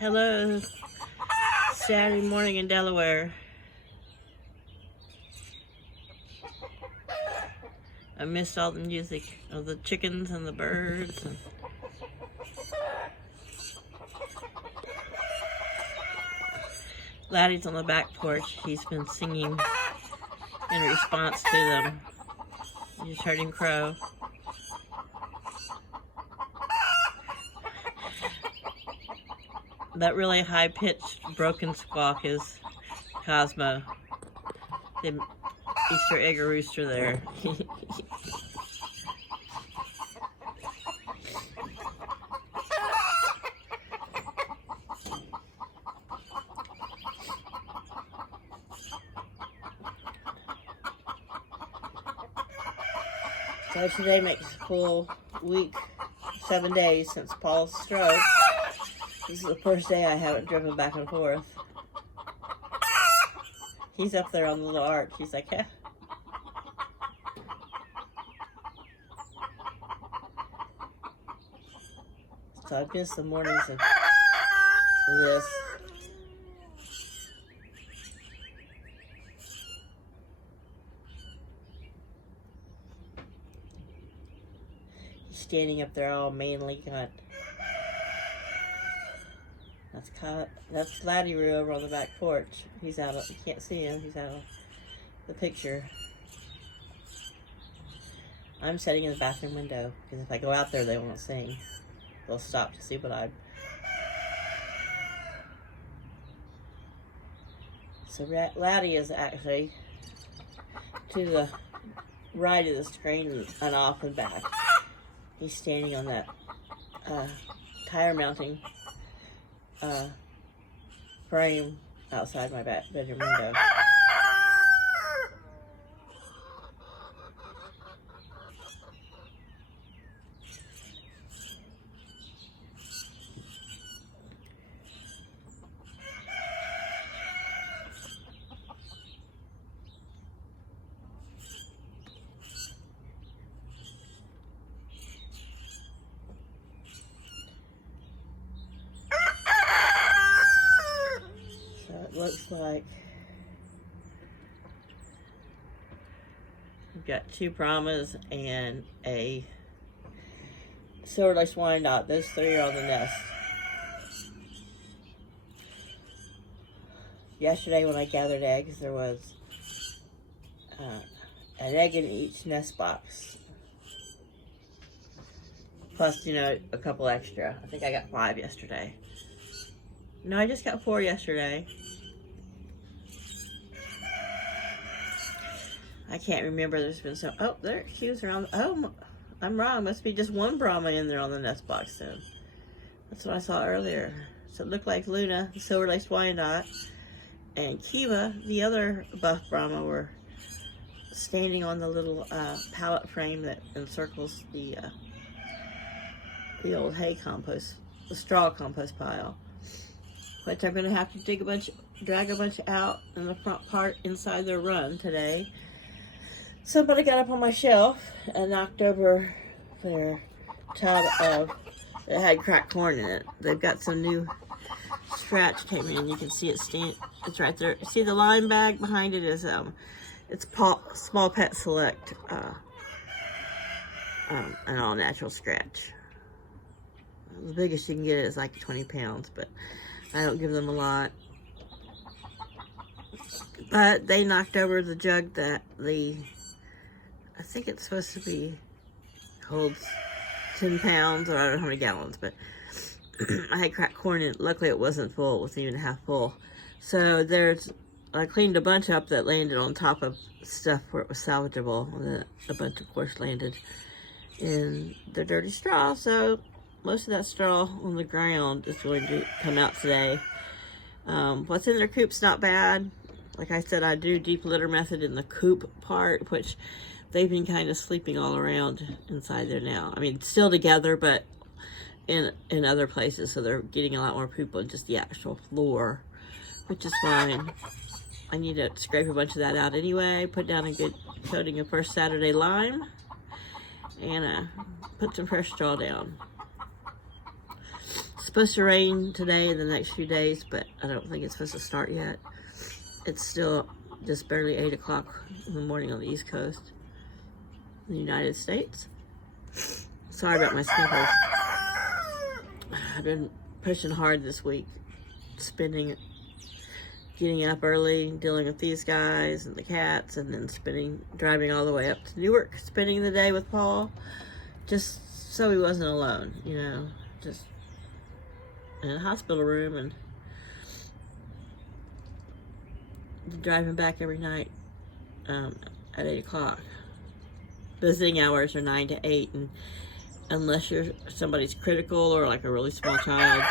Hello, Saturday morning in Delaware. I missed all the music of the chickens and the birds. Laddie's on the back porch. He's been singing in response to them. You just heard him crow. That really high-pitched, broken squawk is Cosmo, the Easter egg rooster there. So today makes a full week, 7 days since Paul's stroke. This is the first day I haven't driven back and forth. He's up there on the little arch. He's like, yeah. So I've missed the mornings of this. He's standing up there all manly, got. That's Laddie Roo over on the back porch. He's out of, you can't see him, he's out of the picture. I'm sitting in the bathroom window, because if I go out there, they won't sing. They'll stop to see what I'm. So Laddie is actually to the right of the screen and off and back. He's standing on that tire mounting frame outside my bedroom window. Looks like we've got 2 Brahmas and a silver-laced Wyandotte. Those 3 are on the nest. Yesterday when I gathered eggs, there was an egg in each nest box. Plus, a couple extra. I think I got 5 yesterday. No, I just got 4 yesterday. I can't remember. There's been some. Oh, there she was around. Oh, I'm wrong. Must be just 1 Brahma in there on the nest box then. That's what I saw earlier. So it looked like Luna, the silver-laced Wyandotte, and Kiva, the other buff Brahma, were standing on the little pallet frame that encircles the old hay compost, the straw compost pile. Which I'm gonna have to drag a bunch out in the front part inside their run today. Somebody got up on my shelf and knocked over their tub that had cracked corn in it. They've got some new scratch came in. You can see it it's right there. See the lime bag behind it is it's Small Pet Select an all natural scratch. The biggest you can get is like 20 pounds, but I don't give them a lot. But they knocked over the jug that I think it's supposed to be, holds 10 pounds, or I don't know how many gallons, but I had cracked corn in it. Luckily it wasn't full, it wasn't even half full. So I cleaned a bunch up that landed on top of stuff where it was salvageable. And a bunch, of course, landed in the dirty straw. So most of that straw on the ground is going to come out today. What's in their coop's not bad. Like I said, I do deep litter method in the coop part, which they've been kind of sleeping all around inside there now. I mean, still together, but in other places, so they're getting a lot more poop on just the actual floor, which is fine. I need to scrape a bunch of that out anyway, put down a good coating of First Saturday lime, and put some fresh straw down. supposed to rain today and the next few days, but I don't think it's supposed to start yet. It's still just barely 8 o'clock in the morning on the East Coast in the United States. Sorry about my sniffles. I've been pushing hard this week, getting up early, dealing with these guys and the cats, and then driving all the way up to Newark, spending the day with Paul, just so he wasn't alone, just in a hospital room, and driving back every night at 8 o'clock. Visiting hours are 9 to 8, and unless somebody's critical or like a really small child,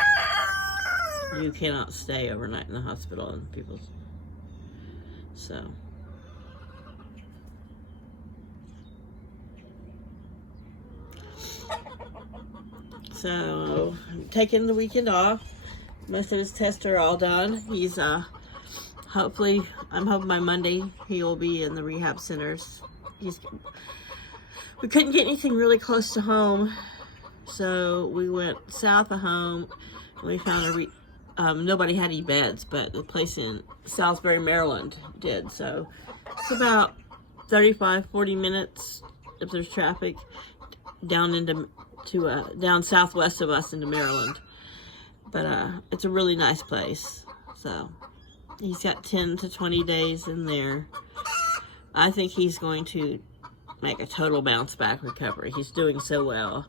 you cannot stay overnight in the hospital and so I'm taking the weekend off. Most of his tests are all done. He's I'm hoping by Monday he will be in the rehab centers. We couldn't get anything really close to home, so we went south of home. We found nobody had any beds, but the place in Salisbury, Maryland did. So it's about 35-40 minutes if there's traffic down southwest of us into Maryland. But it's a really nice place. So he's got 10 to 20 days in there. I think he's going to make a total bounce back recovery. He's doing so well.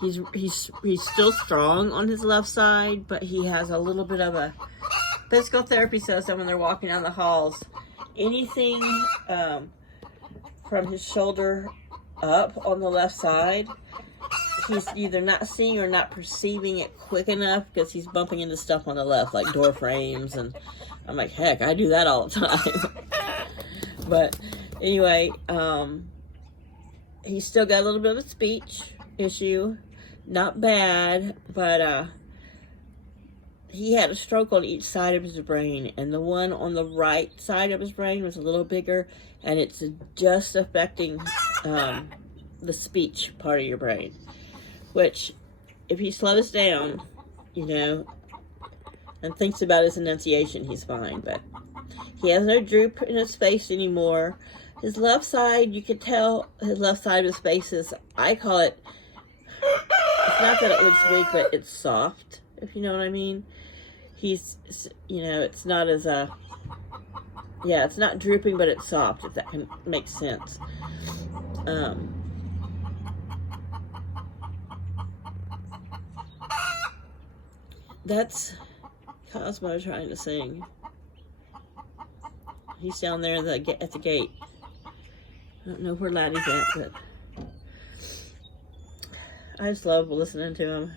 He's still strong on his left side, but he has a little bit of a physical therapy says that when they're walking down the halls, anything from his shoulder up on the left side, he's either not seeing or not perceiving it quick enough because he's bumping into stuff on the left, like door frames, and I'm like, heck, I do that all the time. But anyway, he's still got a little bit of a speech issue. Not bad, but he had a stroke on each side of his brain, and the one on the right side of his brain was a little bigger, and it's just affecting the speech part of your brain, which if he slows down, and thinks about his enunciation, he's fine. But he has no droop in his face anymore. His left side, you can tell his left side of his face is, I call it, it's not that it looks weak, but it's soft, if you know what I mean. He's, it's not as it's not drooping, but it's soft, if that can make sense. That's Cosmo trying to sing. He's down there at the gate. I don't know where Laddie's at, but I just love listening to him.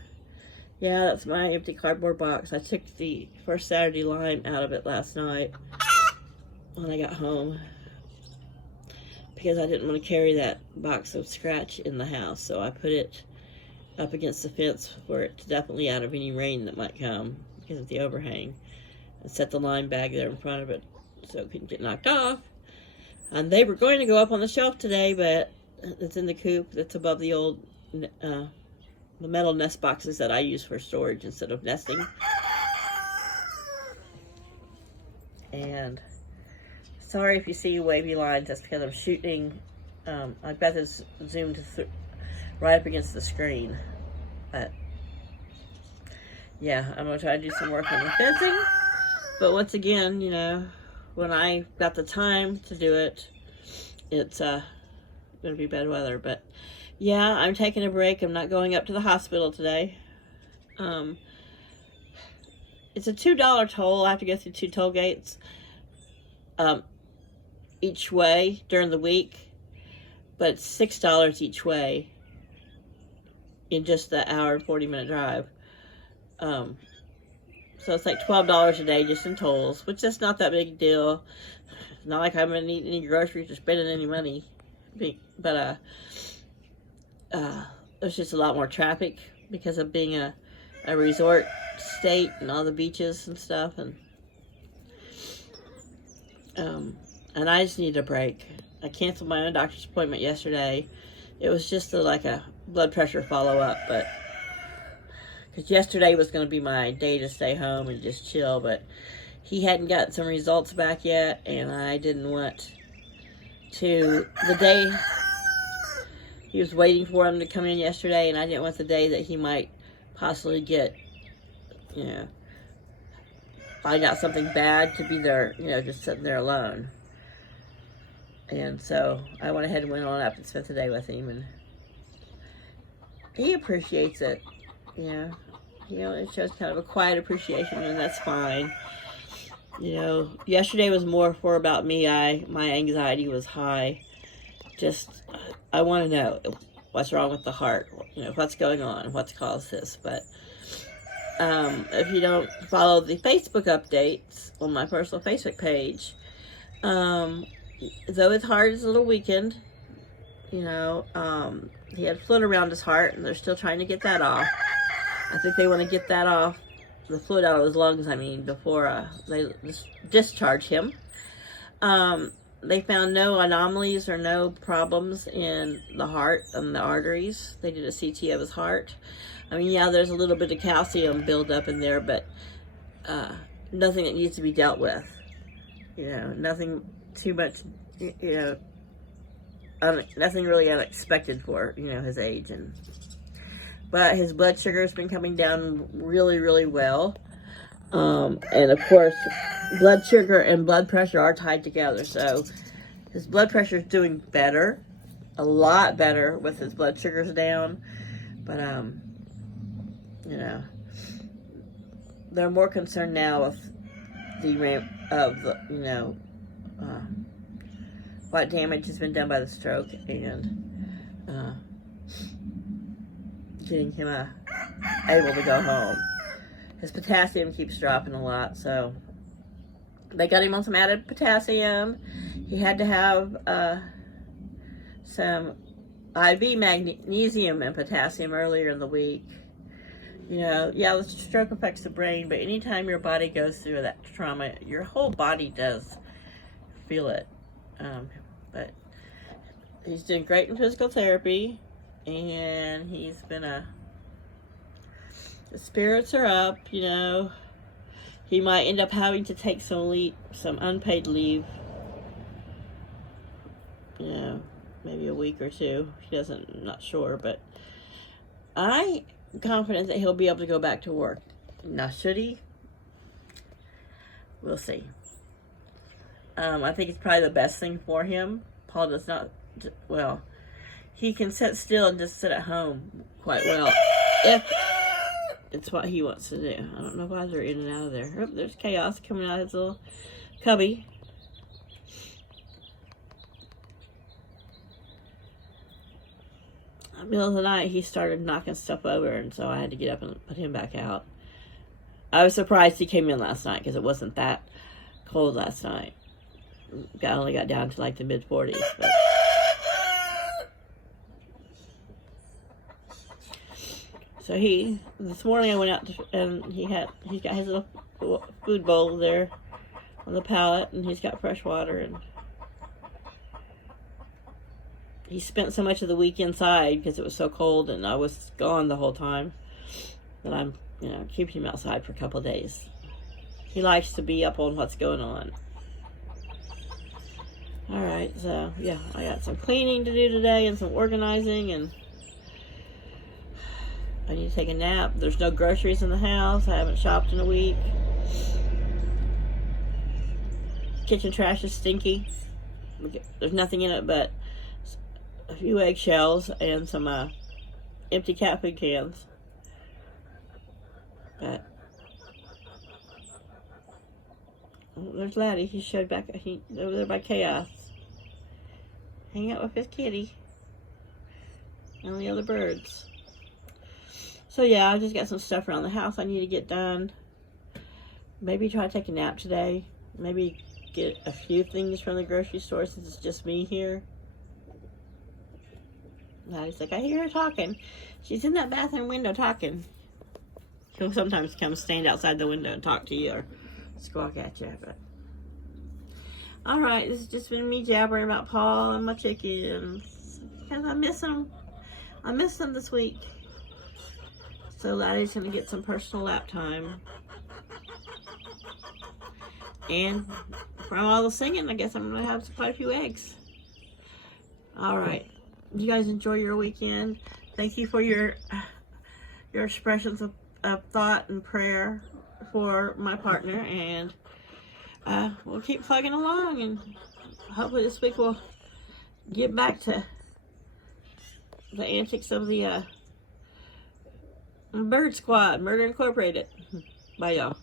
Yeah, that's my empty cardboard box. I took the first Saturday lime out of it last night when I got home because I didn't want to carry that box of scratch in the house, so I put it up against the fence where it's definitely out of any rain that might come because of the overhang, and set the lime bag there in front of it so it couldn't get knocked off. And they were going to go up on the shelf today, but it's in the coop that's above the old the metal nest boxes that I use for storage instead of nesting. And sorry if you see wavy lines, that's because I'm shooting. I've got this zoomed right up against the screen. But yeah, I'm going to try to do some work on the fencing. But once again, when I got the time to do it, it's going to be bad weather. But yeah, I'm taking a break. I'm not going up to the hospital today. It's a $2 toll. I have to go through 2 toll gates each way during the week, but it's $6 each way in just the hour and 40-minute drive. So it's like $12 a day just in tolls, which is not that big a deal. It's not like I'm gonna need any groceries or spending any money, but there's just a lot more traffic because of being a resort state and all the beaches and stuff, and I just need a break. I canceled my own doctor's appointment yesterday. It was just a blood pressure follow-up, but because yesterday was going to be my day to stay home and just chill, but he hadn't gotten some results back yet, and I didn't want to, the day he was waiting for him to come in yesterday, and I didn't want the day that he might possibly get, you know, find out something bad to be there, you know, just sitting there alone. And so I went ahead and went on up and spent the day with him, and he appreciates it, you know, it shows kind of a quiet appreciation, and that's fine. You know, yesterday was more for about me. My anxiety was high. Just, I want to know what's wrong with the heart, you know, what's going on, what's caused this. But if you don't follow the Facebook updates on my personal Facebook page, though his heart is a little weakened, you know, he had fluid around his heart, and they're still trying to get that off. I think they want to get that off, the fluid out of his lungs, I mean, before they discharge him. They found no anomalies or no problems in the heart and the arteries. They did a CT of his heart. I mean, yeah, there's a little bit of calcium buildup in there, but nothing that needs to be dealt with. You know, nothing too much, you know, nothing really unexpected for, you know, his age. But his blood sugar has been coming down really, really well. And of course, blood sugar and blood pressure are tied together. So his blood pressure is doing better, a lot better with his blood sugars down. But, you know, they're more concerned now with you know, what damage has been done by the stroke, and getting him able to go home. His potassium keeps dropping a lot, so they got him on some added potassium. He had to have some IV magnesium and potassium earlier in the week. You know, yeah, the stroke affects the brain, but anytime your body goes through that trauma, your whole body does feel it. But he's doing great in physical therapy, and he's been the spirits are up, you know. He might end up having to take some unpaid leave, you know, maybe a week or two. I'm not sure, but I'm confident that he'll be able to go back to work. Now, should he? We'll see. I think it's probably the best thing for him. Paul does not, well, he can sit still and just sit at home quite well if it's what he wants to do. I don't know why they're in and out of there. Oh, there's Chaos coming out of his little cubby. In the middle of the night, he started knocking stuff over, and so I had to get up and put him back out. I was surprised he came in last night because it wasn't that cold last night. Only got down to like the mid-40s. But so this morning I went out and he's got his little food bowl there on the pallet, and he's got fresh water, and he spent so much of the week inside because it was so cold, and I was gone the whole time, that I'm, you know, keeping him outside for a couple of days. He likes to be up on what's going on. Alright, so yeah, I got some cleaning to do today and some organizing, and I need to take a nap. There's no groceries in the house. I haven't shopped in a week. Kitchen trash is stinky. There's nothing in it but a few eggshells and some empty cat food cans. But there's Laddie. He showed back. He over there by Chaos, hanging out with his kitty and the other birds. So yeah, I just got some stuff around the house I need to get done. Maybe try to take a nap today. Maybe get a few things from the grocery store since it's just me here. Laddie's like, I hear her talking. She's in that bathroom window talking. She'll sometimes come stand outside the window and talk to you or squawk at you. But alright, this has just been me jabbering about Paul and my chickens. Because I miss them. I miss them this week. So Laddie's going to get some personal lap time. And from all the singing, I guess I'm going to have quite a few eggs. All right. You guys enjoy your weekend. Thank you for your expressions of thought and prayer for my partner. And we'll keep plugging along. And hopefully this week we'll get back to the antics of the Bird Squad, Murder Incorporated. Bye, y'all.